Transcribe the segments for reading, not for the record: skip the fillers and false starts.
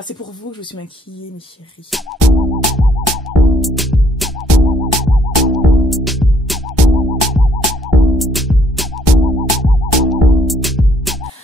Là, c'est pour vous que je me suis maquillée, mes chéris.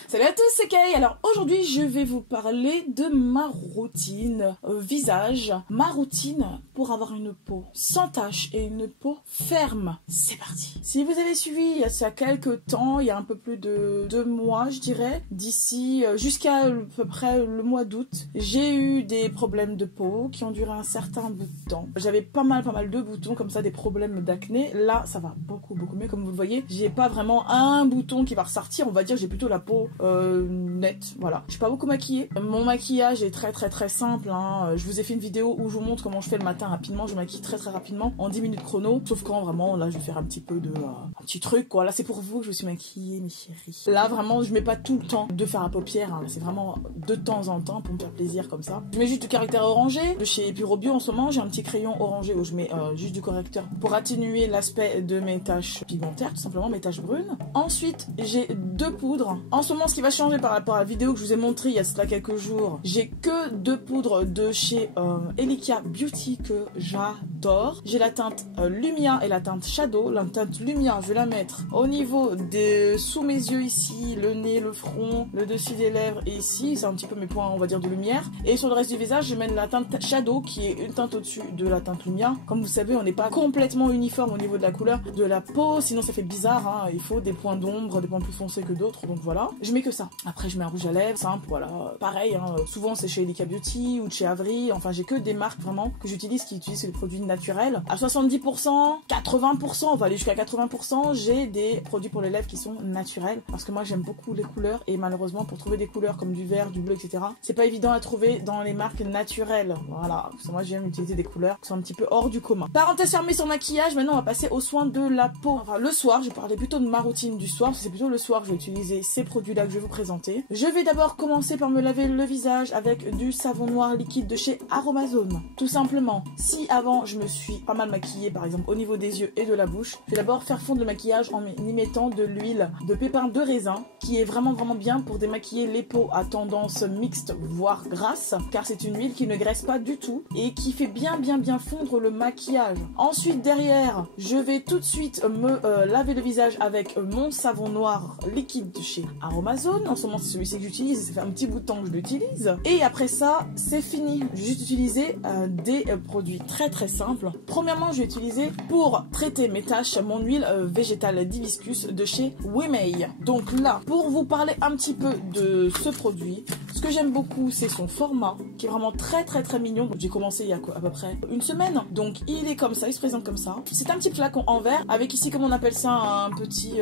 Salut à tous, c'est Kay. Alors aujourd'hui je vais vous parler de ma routine visage, ma routine pour avoir une peau sans taches et une peau ferme. C'est parti. Si vous avez suivi il y a quelques temps, il y a un peu plus de 2 mois je dirais, d'ici jusqu'à à peu près le mois d'août, j'ai eu des problèmes de peau qui ont duré un certain bout de temps. J'avais pas mal de boutons comme ça, des problèmes d'acné. Là ça va beaucoup mieux, comme vous le voyez. J'ai pas vraiment un bouton qui va ressortir, on va dire j'ai plutôt la peau nette, voilà. Je suis pas beaucoup maquillée. Mon maquillage est très simple, hein. Je vous ai fait une vidéo où je vous montre comment je fais le matin rapidement. Je maquille très rapidement en 10 minutes chrono. Sauf quand vraiment, là je vais faire un petit peu de un petit truc quoi. Là c'est pour vous que je me suis maquillée, mes chéris. Là vraiment je mets pas tout le temps de faire à paupières, hein. C'est vraiment de temps en temps pour me faire plaisir comme ça. Je mets juste du caractère orangé. De chez Puro Bio en ce moment j'ai un petit crayon orangé où je mets juste du correcteur pour atténuer l'aspect de mes taches pigmentaires, tout simplement mes taches brunes. Ensuite j'ai 2 poudres. En ce moment ce qui va changer par rapport à la vidéo que je vous ai montré il y a cela quelques jours, j'ai que 2 poudres de chez Elika Beauty que j'adore. J'ai la teinte Lumia et la teinte Shadow. La teinte Lumia je vais la mettre au niveau des sous mes yeux ici, le nez, le front, le dessus des lèvres et ici, c'est un petit peu mes points on va dire de lumière. Et sur le reste du visage je mets la teinte Shadow qui est une teinte au-dessus de la teinte Lumia. Comme vous savez on n'est pas complètement uniforme au niveau de la couleur de la peau, sinon ça fait bizarre, hein. Il faut des points d'ombre, des points plus foncés que d'autres, donc voilà. Je mets que ça. Après je mets un rouge à lèvres simple, voilà, pareil, hein. Souvent c'est chez Elika Beauty ou chez Avery, enfin j'ai que des marques vraiment que j'utilise qui utilisent des produits naturels. À 70%, 80%, on va aller jusqu'à 80%, j'ai des produits pour les lèvres qui sont naturels parce que moi j'aime beaucoup les couleurs et malheureusement pour trouver des couleurs comme du vert, du bleu, etc. c'est pas évident à trouver dans les marques naturelles, voilà. Parce que moi j'aime utiliser des couleurs qui sont un petit peu hors du commun. Parenthèse fermée sur le maquillage, maintenant on va passer aux soins de la peau. Enfin le soir, je vais parler plutôt de ma routine du soir, parce que c'est plutôt le soir que je vais utiliser ces produits là que je vais vous présenter. Je vais d'abord commencer par me laver le visage avec du savon noir liquide de chez Aromazone. Tout simplement, si avant je me suis pas mal maquillée par exemple au niveau des yeux et de la bouche, je vais d'abord faire fondre le maquillage en y mettant de l'huile de pépins de raisin qui est vraiment bien pour démaquiller les peaux à tendance mixte voire grasse, car c'est une huile qui ne graisse pas du tout et qui fait bien fondre le maquillage. Ensuite derrière, je vais tout de suite me laver le visage avec mon savon noir liquide de chez Aromazone. En ce moment c'est celui-ci que j'utilise, ça fait un petit bout de temps que je l'utilise. Et après ça, c'est fini. Je vais juste utiliser des produits très simples. Premièrement, je vais utiliser pour traiter mes taches mon huile végétale d'hibiscus de chez Wemei. Donc là, pour vous parler un petit peu de ce produit, ce que j'aime beaucoup, c'est son format, qui est vraiment très mignon. J'ai commencé il y a quoi, à peu près une semaine. Donc il est comme ça, il se présente comme ça. C'est un petit flacon en verre, avec ici, comment on appelle ça, un petit...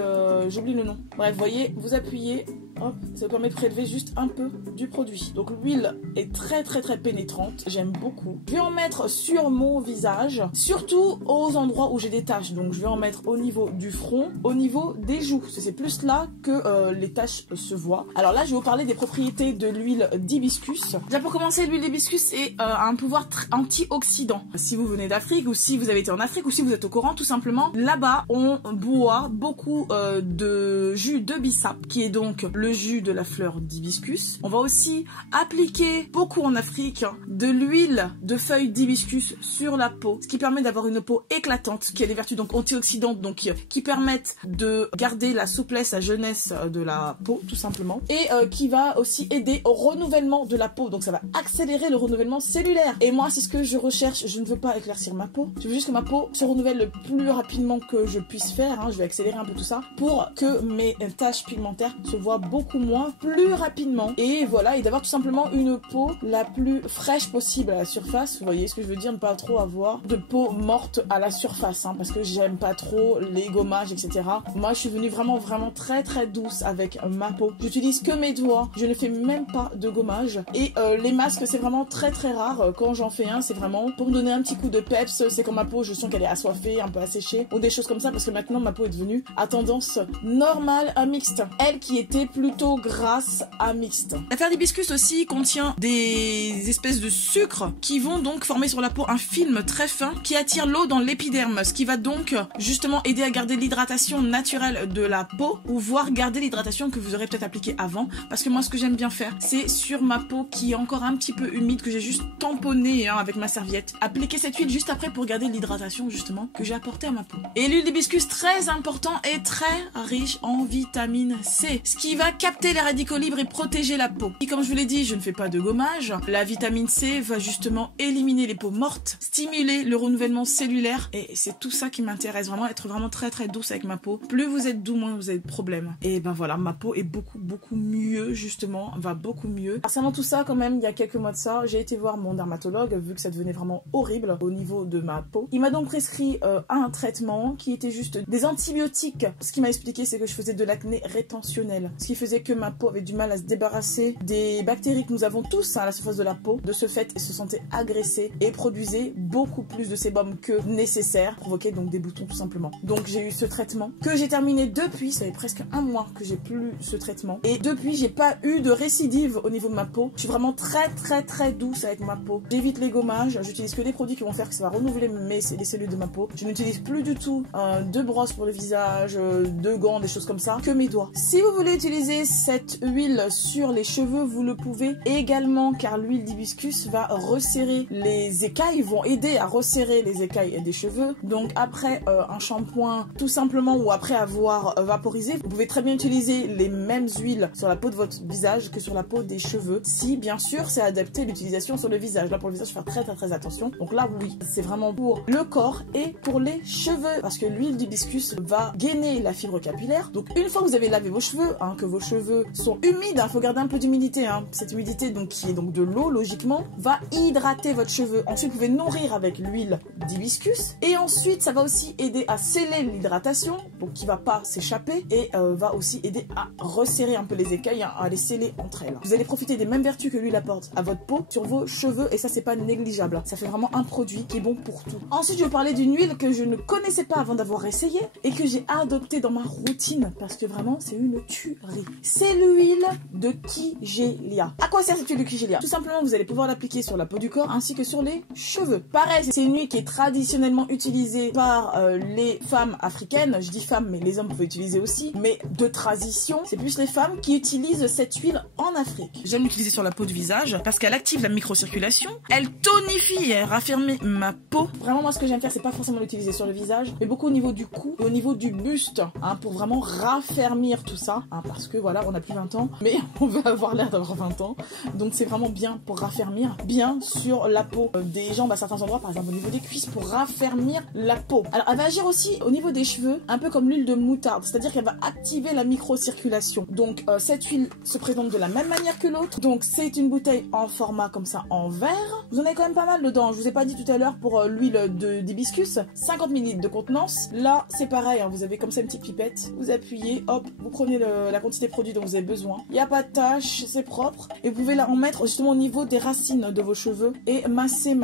j'oublie le nom. Bref, vous voyez, vous appuyez, hop, ça vous permet de prélever juste un peu du produit. Donc l'huile est très pénétrante, j'aime beaucoup. Je vais en mettre sur mon visage, surtout aux endroits où j'ai des taches. Donc je vais en mettre au niveau du front, au niveau des joues. C'est plus là que les taches se voient. Alors là, je vais vous parler des propriétés de l'huile d'hibiscus. Déjà pour commencer, l'huile d'hibiscus est un pouvoir antioxydant. Si vous venez d'Afrique ou si vous avez été en Afrique ou si vous êtes au courant, tout simplement, là-bas, on boit beaucoup de jus de bissap, qui est donc le jus de la fleur d'hibiscus. On va aussi appliquer beaucoup en Afrique de l'huile de feuilles d'hibiscus sur la peau, ce qui permet d'avoir une peau éclatante, qui a des vertus donc antioxydantes, donc qui permettent de garder la souplesse, la jeunesse de la peau tout simplement, et qui va aussi aider au renouvellement de la peau. Donc ça va accélérer le renouvellement cellulaire. Et moi c'est ce que je recherche. Je ne veux pas éclaircir ma peau, je veux juste que ma peau se renouvelle le plus rapidement que je puisse faire, hein. Je vais accélérer un peu tout ça pour que mes taches pigmentaires se voient beaucoup moins, plus rapidement, et voilà, et d'avoir tout simplement une peau la plus fraîche possible à la surface. Vous voyez ce que je veux dire, ne pas trop avoir de peau morte à la surface, hein, parce que j'aime pas trop les gommages, etc. Moi je suis venue vraiment très douce avec ma peau. J'utilise que mes doigts, je ne fais même pas de gommage, et les masques c'est vraiment très rare. Quand j'en fais un, c'est vraiment pour me donner un petit coup de peps. C'est quand ma peau, je sens qu'elle est assoiffée, un peu asséchée, ou des choses comme ça, parce que maintenant ma peau est devenue à tendance normale à mixte. Elle qui était plus plutôt grasse à mixte. La terre d'hibiscus aussi contient des espèces de sucre qui vont donc former sur la peau un film très fin qui attire l'eau dans l'épiderme, ce qui va donc justement aider à garder l'hydratation naturelle de la peau ou voire garder l'hydratation que vous aurez peut-être appliquée avant. Parce que moi ce que j'aime bien faire, c'est sur ma peau qui est encore un petit peu humide, que j'ai juste tamponné avec ma serviette, appliquer cette huile juste après pour garder l'hydratation justement que j'ai apportée à ma peau. Et l'huile d'hibiscus, très important, est très riche en vitamine C, ce qui va capter les radicaux libres et protéger la peau. Et comme je vous l'ai dit, je ne fais pas de gommage. La vitamine C va justement éliminer les peaux mortes, stimuler le renouvellement cellulaire, et c'est tout ça qui m'intéresse vraiment, être vraiment très très douce avec ma peau. Plus vous êtes doux, moins vous avez de problèmes. Et ben voilà, ma peau est beaucoup mieux justement, va beaucoup mieux. Avant tout ça, quand même, il y a quelques mois de ça, j'ai été voir mon dermatologue vu que ça devenait vraiment horrible au niveau de ma peau. Il m'a donc prescrit un traitement qui était juste des antibiotiques. Ce qu'il m'a expliqué, c'est que je faisais de l'acné rétentionnel, ce qui faisait que ma peau avait du mal à se débarrasser des bactéries que nous avons tous à la surface de la peau. De ce fait, elle se sentait agressée et produisait beaucoup plus de sébum que nécessaire, provoquait donc des boutons tout simplement. Donc j'ai eu ce traitement que j'ai terminé depuis, ça fait presque un mois que j'ai plus ce traitement, et depuis j'ai pas eu de récidive au niveau de ma peau. Je suis vraiment très douce avec ma peau. J'évite les gommages, j'utilise que des produits qui vont faire que ça va renouveler les cellules de ma peau. Je n'utilise plus du tout de brosse pour le visage, de gants, des choses comme ça, que mes doigts. Si vous voulez utiliser cette huile sur les cheveux, vous le pouvez également, car l'huile d'hibiscus va resserrer les écailles, vont aider à resserrer les écailles des cheveux. Donc après un shampoing tout simplement, ou après avoir vaporisé, vous pouvez très bien utiliser les mêmes huiles sur la peau de votre visage que sur la peau des cheveux. Si bien sûr c'est adapté l'utilisation sur le visage. Là pour le visage, faire très attention. Donc là oui, c'est vraiment pour le corps et pour les cheveux, parce que l'huile d'hibiscus va gainer la fibre capillaire. Donc une fois que vous avez lavé vos cheveux, que vos cheveux sont humides, il faut garder un peu d'humidité. Cette humidité donc qui est donc de l'eau logiquement va hydrater votre cheveu. Ensuite vous pouvez nourrir avec l'huile d'hibiscus, et ensuite ça va aussi aider à sceller l'hydratation, donc qui va pas s'échapper, et va aussi aider à resserrer un peu les écailles, à les sceller entre elles. Vous allez profiter des mêmes vertus que l'huile apporte à votre peau sur vos cheveux, et ça c'est pas négligeable. Ça fait vraiment un produit qui est bon pour tout. Ensuite je vais vous parler d'une huile que je ne connaissais pas avant d'avoir essayé et que j'ai adoptée dans ma routine parce que vraiment c'est une tuerie. C'est l'huile de Kigelia. À quoi sert cette huile de Kigelia? Tout simplement, vous allez pouvoir l'appliquer sur la peau du corps ainsi que sur les cheveux. Pareil, c'est une huile qui est traditionnellement utilisée par les femmes africaines. Je dis femmes, mais les hommes peuvent utiliser aussi. Mais de tradition, c'est plus les femmes qui utilisent cette huile en Afrique. J'aime l'utiliser sur la peau du visage parce qu'elle active la microcirculation, elle tonifie et raffermit ma peau. Vraiment, moi, ce que j'aime faire, c'est pas forcément l'utiliser sur le visage, mais beaucoup au niveau du cou et au niveau du buste, pour vraiment raffermir tout ça, parce que voilà, on a plus 20 ans, mais on veut avoir l'air d'avoir 20 ans, donc c'est vraiment bien pour raffermir, bien sur la peau des jambes à certains endroits, par exemple au niveau des cuisses, pour raffermir la peau. Alors, elle va agir aussi au niveau des cheveux, un peu comme l'huile de moutarde, c'est-à-dire qu'elle va activer la microcirculation. Donc, cette huile se présente de la même manière que l'autre, donc c'est une bouteille en format comme ça, en verre. Vous en avez quand même pas mal dedans, je vous ai pas dit tout à l'heure pour l'huile d'hibiscus, 50 ml de contenance. Là, c'est pareil, vous avez comme ça une petite pipette, vous appuyez, hop, vous prenez la quantité de produit dont vous avez besoin. Il n'y a pas de tache, c'est propre. Et vous pouvez en mettre justement au niveau des racines de vos cheveux et masser,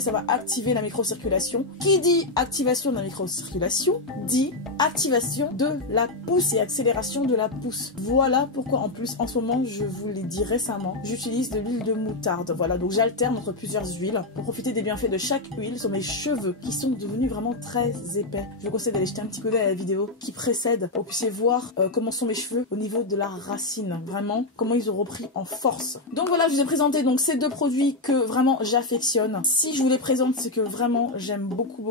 ça va activer la microcirculation. Qui dit activation de la microcirculation dit activation de la pousse et accélération de la pousse. Voilà pourquoi en plus en ce moment, je vous l'ai dit récemment, j'utilise de l'huile de moutarde. Voilà, donc j'alterne entre plusieurs huiles pour profiter des bienfaits de chaque huile sur mes cheveux qui sont devenus vraiment très épais. Je vous conseille d'aller jeter un petit coup d'œil à la vidéo qui précède pour que vous puissiez voir comment sont mes cheveux au niveau de la racine, vraiment comment ils ont repris en force. Donc voilà, je vous ai présenté donc ces deux produits que vraiment j'affectionne. Si je vous les présente, c'est que vraiment j'aime beaucoup.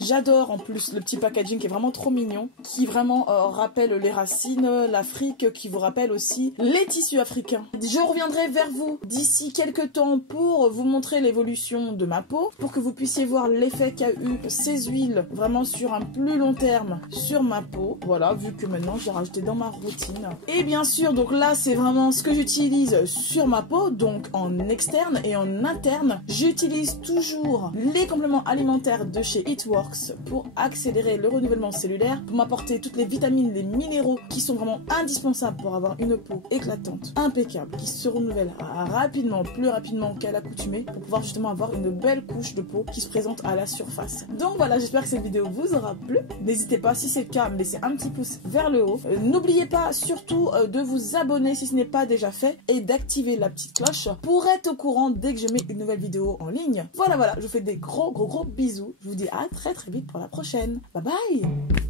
J'adore en plus le petit packaging qui est vraiment trop mignon, qui vraiment rappelle les racines, l'Afrique, qui vous rappelle aussi les tissus africains. Je reviendrai vers vous d'ici quelques temps pour vous montrer l'évolution de ma peau, pour que vous puissiez voir l'effet qu'a eu ces huiles vraiment sur un plus long terme sur ma peau. Voilà, vu que maintenant j'ai rajouté dans ma routine. Et bien sûr, donc là c'est vraiment ce que j'utilise sur ma peau, donc en externe et en interne. J'utilise toujours les compléments alimentaires de chez It Works pour accélérer le renouvellement cellulaire, pour m'apporter toutes les vitamines, les minéraux qui sont vraiment indispensables pour avoir une peau éclatante, impeccable, qui se renouvelle rapidement, plus rapidement qu'à l'accoutumée, pour pouvoir justement avoir une belle couche de peau qui se présente à la surface. Donc voilà, j'espère que cette vidéo vous aura plu. N'hésitez pas, si c'est le cas, à me laisser un petit pouce vers le haut. N'oubliez pas, surtout, surtout de vous abonner si ce n'est pas déjà fait et d'activer la petite cloche pour être au courant dès que je mets une nouvelle vidéo en ligne. Voilà, je vous fais des gros bisous. Je vous dis à très vite pour la prochaine. Bye bye.